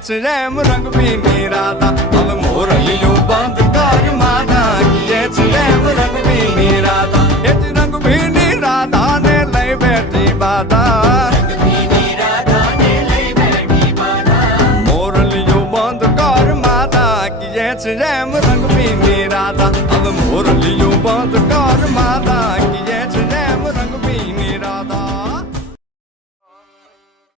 છે રેમ રંગ ભીની રાધા હવે મોરલિયું બંધ કર માતા કીએ છે રેમ રંગ ભીની રાધા એ જ રંગ ભીની રાધા ને લઈ બેઠી બાધા મોરલિયું બંધ કર માતા કીએ છે રેમ રંગ ભીની રાધા હવે મોરલિયું બંધ કર માતા